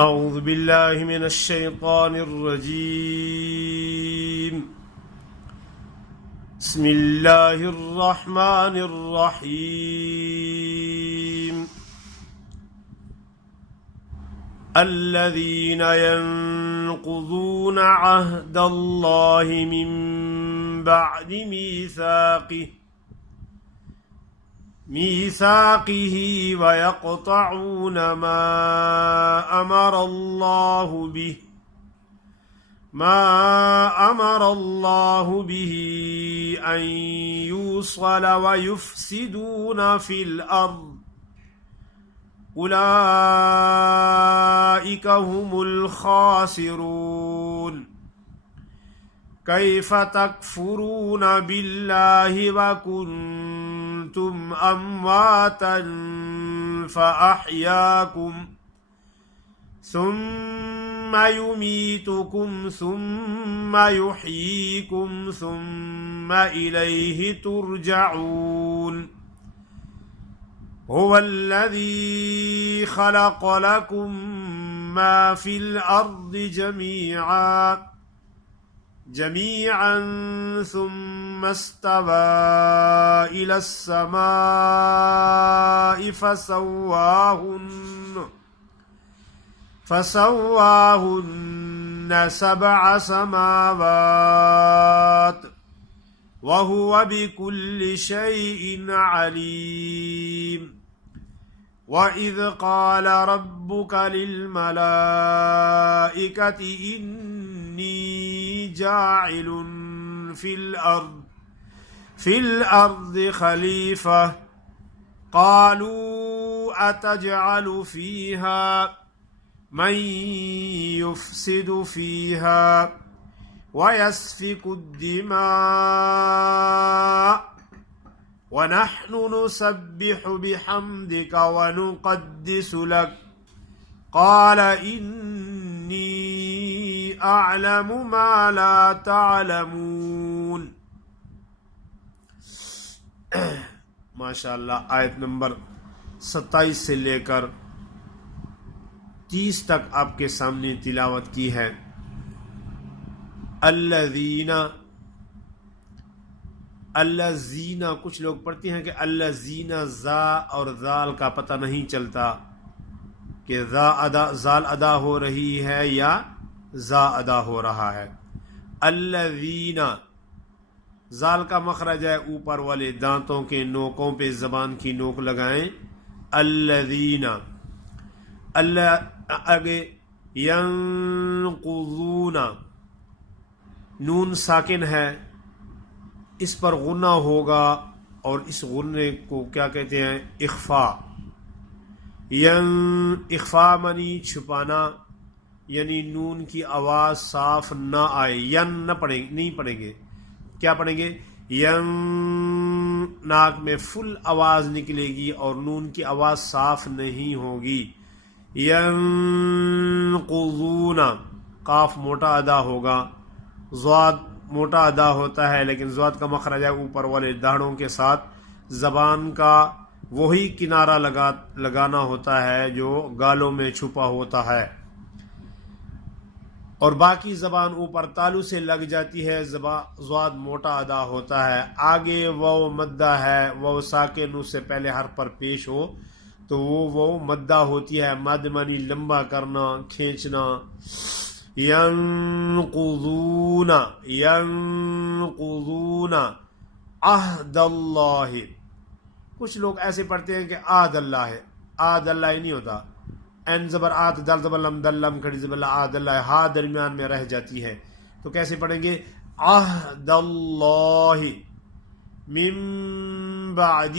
أعوذ بالله من الشيطان الرجيم. بسم الله الرحمن الرحيم. الذين ينقضون عهد الله من بعد ميثاقه ويقطعون ما أمر الله به أن يوصل ويفسدون في الأرض أولئك هم الخاسرون. كيف تكفرون بالله وكنتم أمواتا فأحياكم ثم يميتكم ثم يحييكم ثم إليه ترجعون. هو الذي خلق لكم ما في الأرض جميعا ثم استوى إلى السماء فسواهن 7 سماوات وهو بكل شيء عليم. وإذ قال ربك للملائكة إني جاعل في الأرض خليفة قالوا أتجعل فيها من يفسد فيها ويسفك الدماء ونحن نسبح بحمدك ونقدس لك قال إني أعلم ما لا تعلمون. ماشاءاللہ آیت نمبر 27 سے لے کر 30 تک آپ کے سامنے تلاوت کی ہے. الذین کچھ لوگ پڑھتے ہیں کہ الذین زا اور زال کا پتہ نہیں چلتا کہ زال ادا ہو رہی ہے یا زا ادا ہو رہا ہے. الذین زال کا مخرج ہے اوپر والے دانتوں کے نوکوں پہ زبان کی نوک لگائیں. الذین آگے ینقضون نون ساکن ہے، اس پر غنہ ہوگا اور اس غنے کو کیا کہتے ہیں؟ اخفا. اخفا منی چھپانا، یعنی نون کی آواز صاف نہ آئے. نہیں پڑھیں گے. کیا پڑھیں گے؟ ناک میں فل آواز نکلے گی اور نون کی آواز صاف نہیں ہوگی. ینقضون قاف موٹا ادا ہوگا، ضاد موٹا ادا ہوتا ہے لیکن ضاد کا مخرج ہے اوپر والے داڑھوں کے ساتھ. زبان کا وہی کنارہ لگانا ہوتا ہے جو گالوں میں چھپا ہوتا ہے، اور باقی زبان اوپر تالو سے لگ جاتی ہے. ضاد موٹا ادا ہوتا ہے. آگے واو مدہ ہے، واو ساکن اس سے پہلے حرف پر پیش ہو تو وہ مدہ ہوتی ہے. مد منی لمبا کرنا، کھینچنا. ینقضون عہد اللہ. کچھ لوگ ایسے پڑھتے ہیں کہ عہد اللہ ہے. عہد اللہ ہی نہیں ہوتا. این زبر آت، دل زبر لم، دل لم کھڑی زبر لا، عہد اللہ. ہا درمیان میں رہ جاتی ہے تو کیسے پڑھیں گے؟ عہد اللہ من بعد.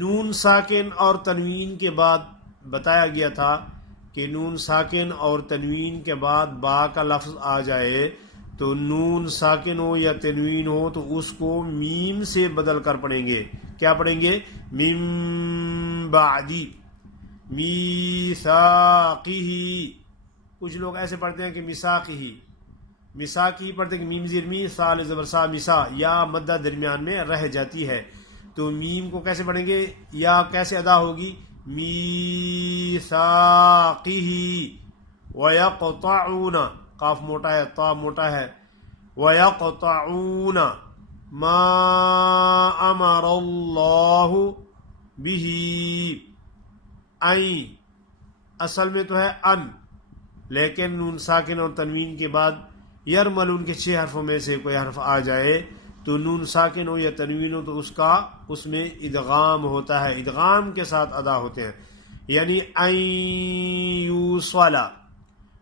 نون ساکن اور تنوین کے بعد بتایا گیا تھا کہ نون ساکن اور تنوین کے بعد با کا لفظ آ جائے تو نون ساکن ہو یا تنوین ہو تو اس کو میم سے بدل کر پڑھیں گے. کیا پڑھیں گے؟ من بعدی میثاقہ. کچھ لوگ ایسے پڑھتے ہیں کہ مساقی پڑھتے ہیں کہ میم زیر می، سال زبر سا، مسا، یا مدہ درمیان میں رہ جاتی ہے. تو میم کو کیسے پڑھیں گے؟ یا کیسے ادا ہوگی؟ میثاقہ ویقطعون، قاف موٹا ہے طا موٹا ہے، ویقطعون ما امر اللہ بہ، این اصل میں تو ہے ان، لیکن نون ساکن اور تنوین کے بعد یرمل ان کے 6 حرفوں میں سے کوئی حرف آ جائے تو نون ساکن ہو یا تنوین ہو تو اس میں ادغام ہوتا ہے، ادغام کے ساتھ ادا ہوتے ہیں، یعنی ان یوصل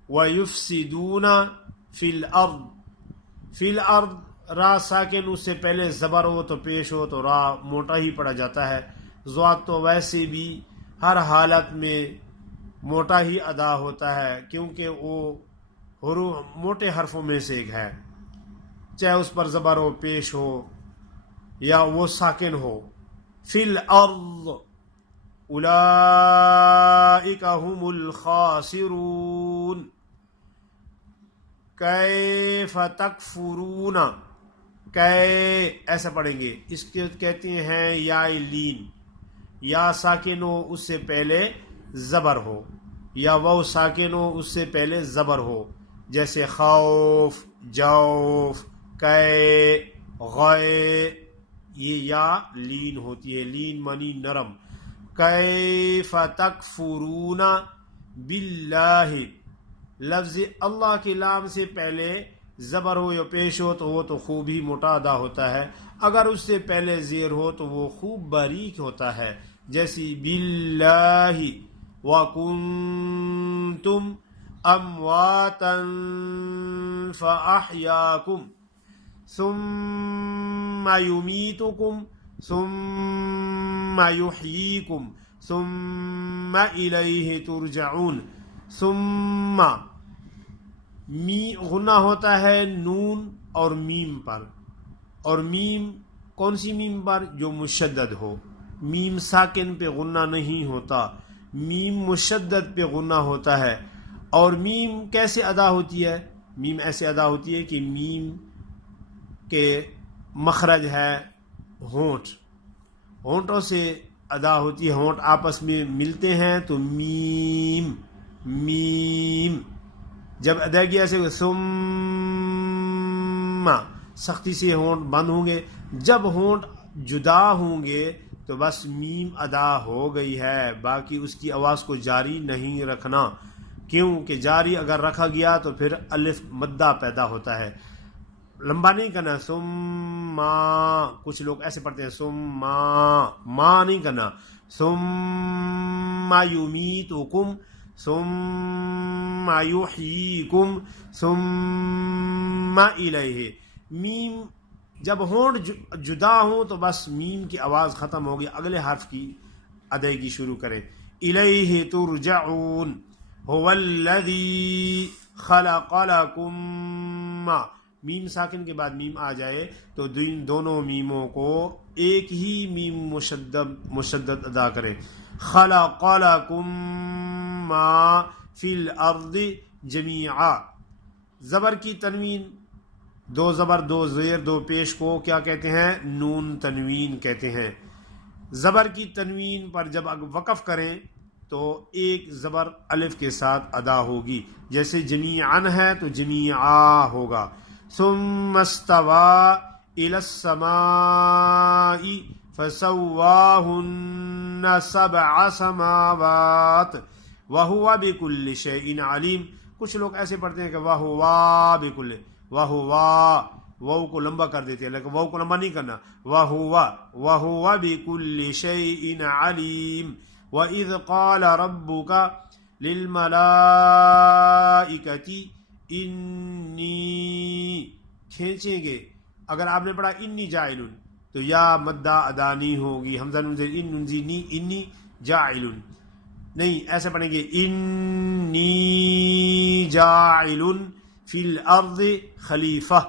ویفسدون فی الارض، فی الارض را ساکن اس سے پہلے زبر ہو تو پیش ہو تو را موٹا ہی پڑا جاتا ہے، ضاد تو ویسے بھی ہر حالت میں موٹا ہی ادا ہوتا ہے کیونکہ وہ حروف موٹے حرفوں میں سے ایک ہے، چاہے اس پر زبر ہو پیش ہو یا وہ ساکن ہو۔ فی الارض اولئک هم الخاسرون، کیف تکفرون، ایسا پڑھیں گے، اس کے کہتے ہیں یا لین، یا ساکن ہو اس سے پہلے زبر ہو یا وہ ساکن ہو اس سے پہلے زبر ہو، جیسے خوف، جوف، غے، یہ یا لین ہوتی ہے، لین معنی نرم۔ کیف تکفرون باللہ، لفظ اللہ کے لام سے پہلے زبر ہو یا پیش ہو تو وہ تو خوب ہی موٹا ادا ہوتا ہے، اگر اس سے پہلے زیر ہو تو وہ خوب باریک ہوتا ہے، جیسی باللہ وَكُنْتُمْ أَمْوَاتًا فَأَحْيَاكُمْ ثُمَّ يُمِيتُكُمْ ثُمَّ يُحْيِيكُمْ ثُمَّ إِلَيْهِ تُرْجَعُونَ۔ ثُمَّ غنہ ہوتا ہے نون اور میم پر، اور میم کون سی میم پر؟ جو مشدد ہو، میم ساکن پہ غنہ نہیں ہوتا، میم مشدد پہ غنہ ہوتا ہے۔ اور میم کیسے ادا ہوتی ہے؟ میم ایسے ادا ہوتی ہے کہ میم کے مخرج ہے ہونٹ، ہونٹوں سے ادا ہوتی ہے، ہونٹ آپس میں ملتے ہیں تو میم، میم جب ادائیگی ایسے ثم، سختی سے ہونٹ بند ہوں گے، جب ہونٹ جدا ہوں گے تو بس میم ادا ہو گئی ہے، باقی اس کی آواز کو جاری نہیں رکھنا، کیونکہ جاری اگر رکھا گیا تو پھر الف مدہ پیدا ہوتا ہے، لمبا نہیں کرنا۔ ثم، کچھ لوگ ایسے پڑھتے ہیں ثم، ما نہیں کرنا، ثم یمیتکم ثم یحییکم ثم الیہ، میم جب ہونٹ جدا ہوں تو بس میم کی آواز ختم ہوگی، اگلے حرف کی ادائیگی شروع کریں۔ الیہ ترجعون، هو الذی خلق لکم، میم ساکن کے بعد میم آ جائے تو دونوں میموں کو ایک ہی میم مشدد ادا کریں۔ خلق لکم ما فی الارض جمیعا، زبر کی تنوین، 2 زبر 2 زیر 2 پیش کو کیا کہتے ہیں؟ نون تنوین کہتے ہیں۔ زبر کی تنوین پر جب وقف کریں تو ایک زبر الف کے ساتھ ادا ہوگی، جیسے جمیعاً ہے تو جمیعا ہوگا۔ ثم استوى الى السماء فسواهن 7 سماوات وهو بكل شيء عليم، کچھ لوگ ایسے پڑھتے ہیں کہ وَهُوَ بِكُلِّ، وَهُوَ، واو کو لمبا کر دیتے ہیں، لیکن واو کو لمبا نہیں کرنا، وَهُوَ بِكُلِّ شَيْءٍ عَلِيمٌ۔ وَإِذْ قَالَ رَبُّكَ لِلْمَلَائِكَةِ إِنِّي، کھینچیں گے، اگر آپ نے پڑھا انی جاعل تو یا مدہ ادا نہیں ہوگی، حمزہ نون زیر ان نون زیر نی، انی جاعل نہیں، ایسے پڑھیں گے انی جاعل فی الارض خلیفہ،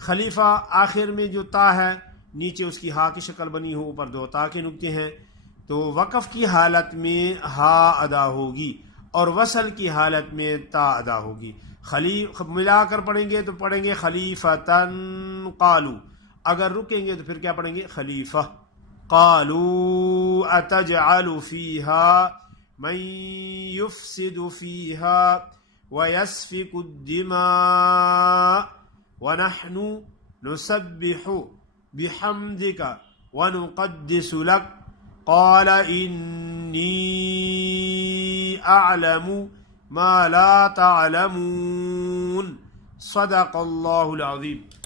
خلیفہ آخر میں جو تا ہے نیچے اس کی ہا کی شکل بنی ہو، اوپر 2 تا کے نقطے ہیں، تو وقف کی حالت میں ہا ادا ہوگی اور وصل کی حالت میں تا ادا ہوگی۔ ملا کر پڑھیں گے تو پڑھیں گے خلیفتن قالو، اگر رکیں گے تو پھر کیا پڑھیں گے؟ خلیفہ۔ قالوا اتجعل فيها من يفسد فيها ويسفك الدماء ونحن نسبح بحمدك ونقدس لك قال إني أعلم ما لا تعلمون صدق اللہ العظیم.